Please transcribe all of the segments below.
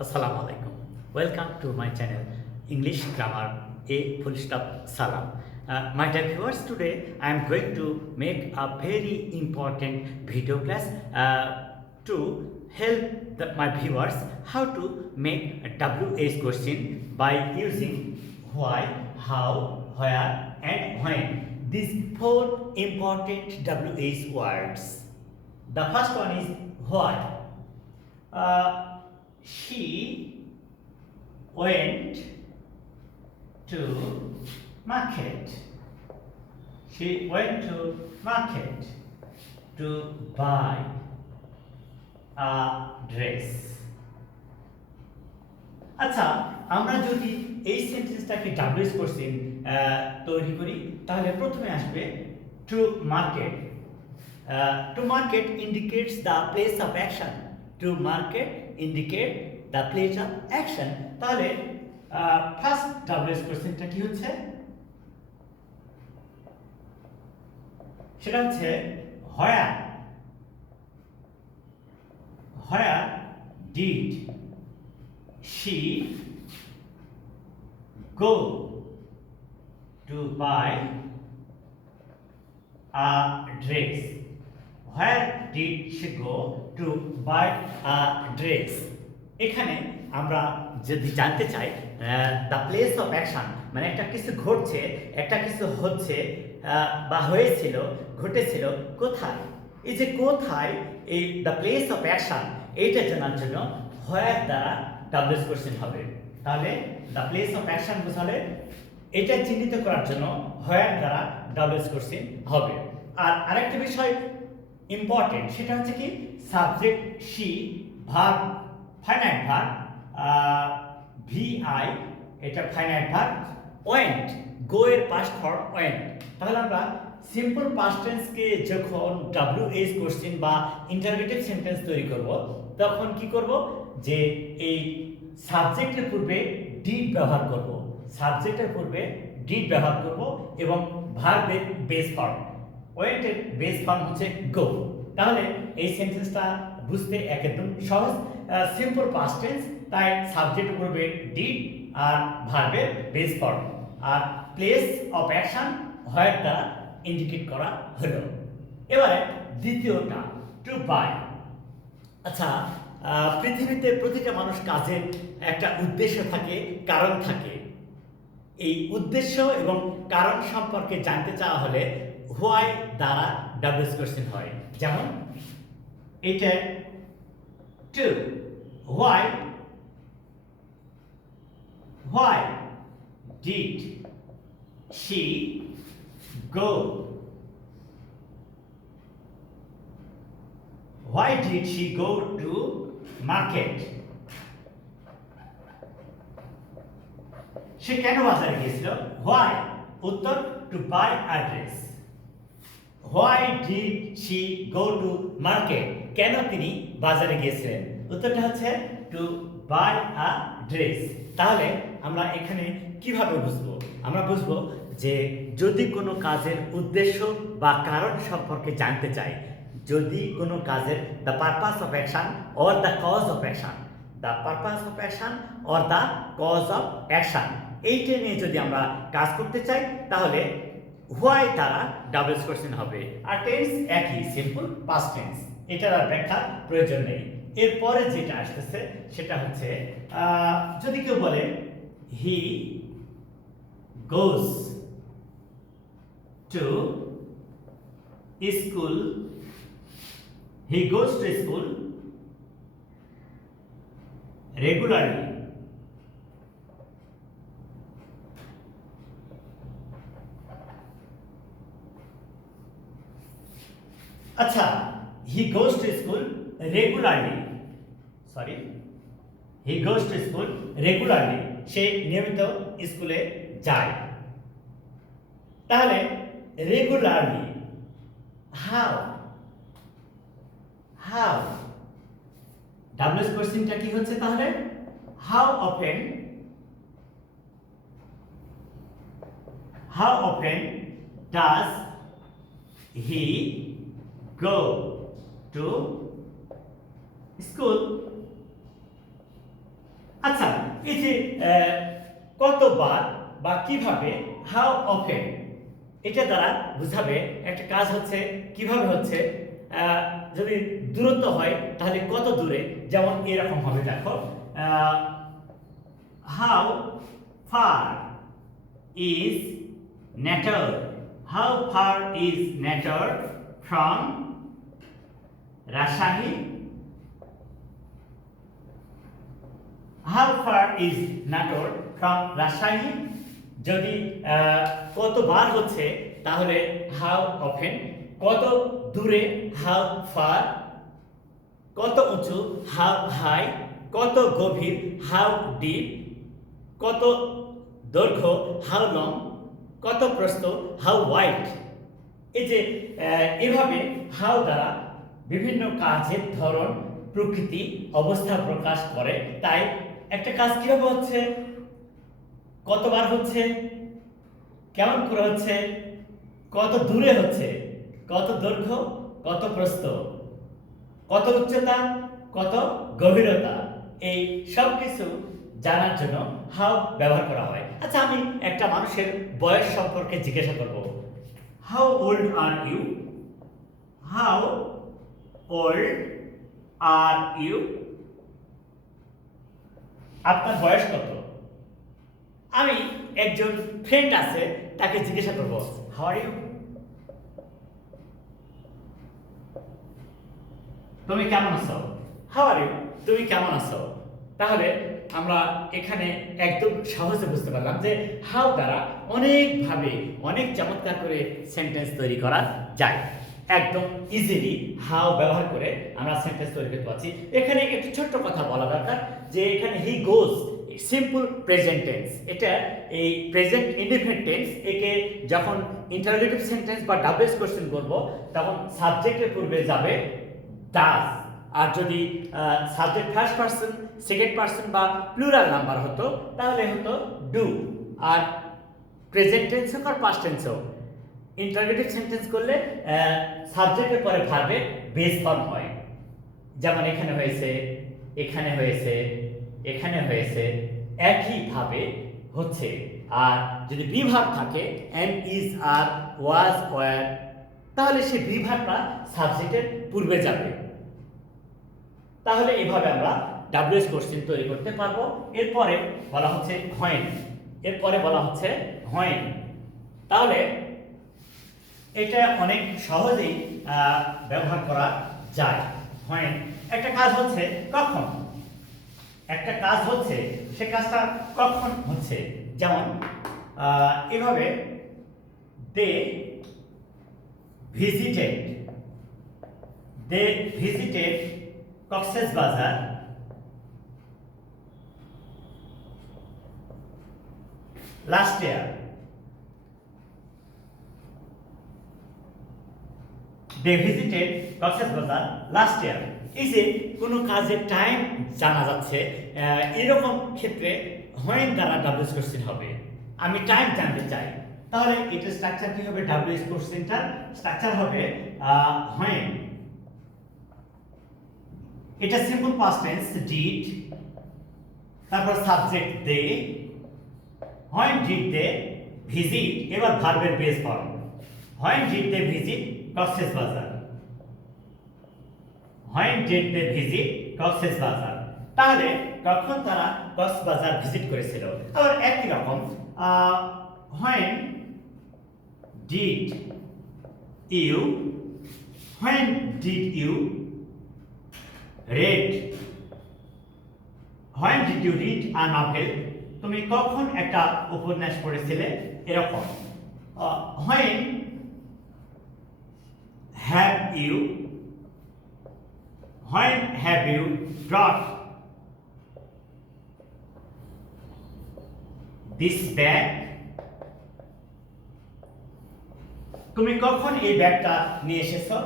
Assalamu alaikum. Welcome to my channel English Grammar Salam. My dear viewers, today I am going to make a very important video class to help my viewers how to make a WH question by using why, how, where and when. These four important WH words. The first one is why. She went to market. She went to market to buy a dress. আচ্ছা, আমরা যদি এই সেন্টেন্সটাকে WS question তৈরি করি তাহলে প্রথমে আসবে to market. To market indicates the place of action. To market indicate the place of action. তাহলে ফার্স্ট ডাব্লিউএস কোশ্চেনটা কি হচ্ছে? সেটা হচ্ছে where did she go to buy a dress? Where did she go to buy a dress? এখানে আমরা যদি জানতে চাই দ্য প্লেস অফ অ্যাকশন, মানে একটা কিছু ঘটছে, একটা কিছু হচ্ছে বা হয়েছিল, ঘটেছিল কোথায়, এই যে কোথায়, এই দ্য প্লেস অফ অ্যাকশন, এইটা জানার জন্য হোয়ার দ্বারা ডাব্লিউএস কোশ্চেন হবে. তাহলে দ্য প্লেস অফ অ্যাকশন বোঝালে এটা চিহ্নিত করার জন্য হোয়ার দ্বারা ডাব্লিউএস কোশ্চেন হবে. আর আরেকটা বিষয় ইম্পর্টেন্ট, সেটা হচ্ছে কি subject she, verb finite verb VI, এটা ফাইনাইট ভার্ব, ওয়েন্ট গো এর পাস্ট ফর্ম ওয়েন্ট. তাহলে আমরা সিম্পল পাস্ট টেন্সকে যখন ডাব্লিউএইচ কোশ্চেন বা ইন্টারোগেটিভ সেন্টেন্স তৈরি করব তখন কি করব, যে এই সাবজেক্টের পূর্বে ডিড ব্যবহার করব, সাবজেক্টের পূর্বে ডিড ব্যবহার করব এবং ভার্বের বেস ফর্ম, ওয়েন্টের বেস ফর্ম হচ্ছে গো. তাহলে এই সেন্টেন্সটা বুঝতে একদম সহজ, সিম্পল পাস্ট টেন্স, তাই সাবজেক্টের পূর্বে ডিড আর ভার্বের বেস ফর্ম, আর প্লেস অফ অ্যাকশন হোয়ার দ্বারা ইন্ডিকেট করা হলো. এবারে দ্বিতীয়টা টু বাই. আচ্ছা, পৃথিবীতে প্রতিটা মানুষ কাজের একটা উদ্দেশ্য থাকে, কারণ থাকে. এই উদ্দেশ্য এবং কারণ সম্পর্কে জানতে চাওয়া হলে হোয়াই দ্বারা ডাব্লিউএস কোশ্চেন হয়. যেমন এটা to why did she go, why did she go to market? সে কেন বাজারে গিয়েছিল? why উত্তর to buy a dress. why did she go to market? কেন তিনি বাজারে গিয়েছিলেন? উত্তরটা হচ্ছে টু বাই আ ড্রেস. তাহলে আমরা এখানে কিভাবে বুঝবো? আমরা বুঝবো যে যদি কোনো কাজের উদ্দেশ্য বা কারণ সম্পর্কে জানতে চাই, যদি কোনো কাজের the purpose of action or the cause of action, the purpose of action or the cause of action, এইটা নিয়ে যদি আমরা কাজ করতে চাই তাহলে হোয়াই দ্বারা ডাব্লিউএস কোশ্চেন হবে. আর টেন্স একই, সিম্পল পাস্ট টেন্স, এটার আর ব্যাখ্যার প্রয়োজন নেই. এরপরে যেটা আসতেছে সেটা হচ্ছে যদি কেউ বলে he goes to school, he goes to school regularly. আচ্ছা, he goes to school regularly, sorry, he goes to school regularly, সে নিয়মিত স্কুলে যায়. তাহলে রেগুলারলি how ডাব্লিউএস কোশ্চেনটা কি হচ্ছে তাহলে? how often does he go to school? এই যে কতবার বা কিভাবে, হাউ অফেন, এটা দ্বারা বুঝাবে একটা কাজ হচ্ছে কিভাবে হচ্ছে। যদি দূরত্ব হয় তাহলে কত দূরে, যেমন এরকম হবে, দেখো how far is nature, how far is nature from Rajshahi, how far is Natore from Rajshahi. যদি কতবার হচ্ছে তাহলে হাউ অফেন, কত দূরে হাউ ফার, কত উঁচু হাউ হাই, কত গভীর হাউ ডিপ, কত দৈর্ঘ্য হাউ লং, কত প্রস্থ হাউ ওয়াইড। এই যে এভাবে হাউ দ্বারা বিভিন্ন কাজের ধরন, প্রকৃতি, অবস্থা প্রকাশ করে। তাই একটা কাজ কিভাবে হচ্ছে, কতবার হচ্ছে, কেমন করে হচ্ছে, কত দূরে হচ্ছে, কত দৈর্ঘ্য, কত প্রস্থ, কত উচ্চতা, কত গভীরতা, এই সব কিছু জানার জন্য হাউ ব্যবহার করা হয়। আচ্ছা, আমি একটা মানুষের বয়স সম্পর্কে জিজ্ঞাসা করব, how old are you, how old are you, আপনার বয়স কত? আমি একজন ফ্রেন্ড আছে, তাকে জিজ্ঞাসা করব, হাউ আর ইউ, তুমি কেমন আছো? হাউ আর ইউ, তুমি কেমন আছো? তাহলে আমরা এখানে একদম সহজে বুঝতে পারলাম যে হাউ দ্বারা অনেকভাবে অনেক চমৎকার করে সেন্টেন্স তৈরি করা যায়। একদম ইজিলি হাউ ব্যবহার করে আমরা সেন্টেন্স তৈরি করতে পারছি। এখানে একটু ছোট্ট কথা বলা দরকার যে এখানে হি গোজ সিম্পল প্রেজেন্ট টেন্স, এটা এই প্রেজেন্ট ইনডিফিনিট টেন্স, একে যখন ইন্টারোগেটিভ সেন্টেন্স বা ডাবলএস কোশ্চেন করব তখন সাবজেক্টের পূর্বে যাবে ডাজ, আর যদি subject first person, second person বা প্লুরাল নাম্বার হতো তাহলে হতো ডু। আর প্রেজেন্ট টেন্স হোক আর পাস্ট টেন্স হোক, ইন্টারোগেটিভ সেন্টেন্স করলে সাবজেক্টের পরে ভার্বের বেস ফর্ম হয়। যেমন এখানে হয়েছে, এখানে হয়েছে, এখানে হয়েছে, একইভাবে হচ্ছে। আর যদি বি ভার্ব থাকে am, is, are, was, were, তাহলে সেই বি ভার্বটা সাবজেক্টের পূর্বে যাবে। তাহলে এভাবে আমরা ডাব্লিউএস কোশ্চেন তৈরি করতে পারবো। এরপরে বলা হচ্ছে হোয়েন, এরপরে বলা হচ্ছে হোয়েন। তাহলে এটা অনেক সহজেই ব্যবহার করা যায়। হোয়েন একটা কাজ হচ্ছে কখন, একটা কাজ হচ্ছে সে কাজটা কখন হচ্ছে। যেমন এভাবে they visited, they visited Cox's Bazar last year, they visited Cox's Bazar last year. এই যে কোনো কাজের টাইম জানা যাচ্ছে, এরকম ক্ষেত্রে হোয়েন দ্বারা ডাব্লিউএস কোশ্চেন হবে। আমি টাইম জানতে চাই, তাহলে এটার স্ট্রাকচার কি হবে? ডাব্লিউএস কোশ্চেনটার স্ট্রাকচার হবে হোয়েন, এটা সিম্পল পাস্ট টেন্স ডিড, তারপর subject they, when did they visit, এবার ভার্বের base form, when did they visit Cox's Bazar, when did they visit Cox's Bazar. তাহলে কখন তারা কক্সবাজার ভিজিট করেছিল। আবার একই রকম when did you, when did you read, when did you read a novel, তুমি কখন একটা উপন্যাস পড়েছিলে, এরকম। when have you, when have you brought this bag, তুমি কখন এই ব্যাগটা নিয়ে এসেছো।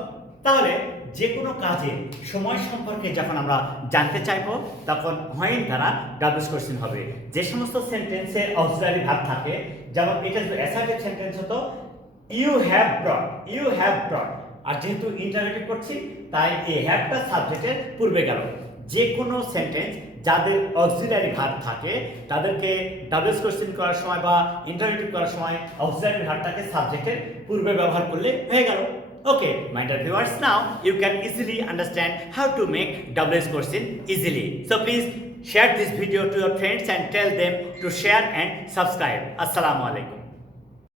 তাহলে যে কোনো কাজে সময় সম্পর্কে যখন আমরা জানতে চাইব তখন হোয়েন দ্বারা ডাব্লিউএস কোশ্চেন হবে। যে সমস্ত সেন্টেন্সে অক্সিলারি ভার্ব থাকে, যেমন এটা যদি অ্যাসার্টিভ সেন্টেন্স হতো you have brought, you have brought, আর যেহেতু ইন্টারোগেটিভ করছি তাই এই হ্যাভটা সাবজেক্টের পূর্বে গেল। যে কোনো সেন্টেন্স যাদের অক্সিলারি ভার্ব থাকে তাদেরকে ডাবলস কোশ্চেন করার সময় বা ইন্টারোগেটিভ করার সময় অক্সিলারি ভার্বটাকে সাবজেক্টের পূর্বে ব্যবহার করলে হয়ে গেল। Okay, my dear viewers, now you can easily understand how to make WS question easily. So please share this video to your friends and tell them to share and subscribe. Assalamu alaikum.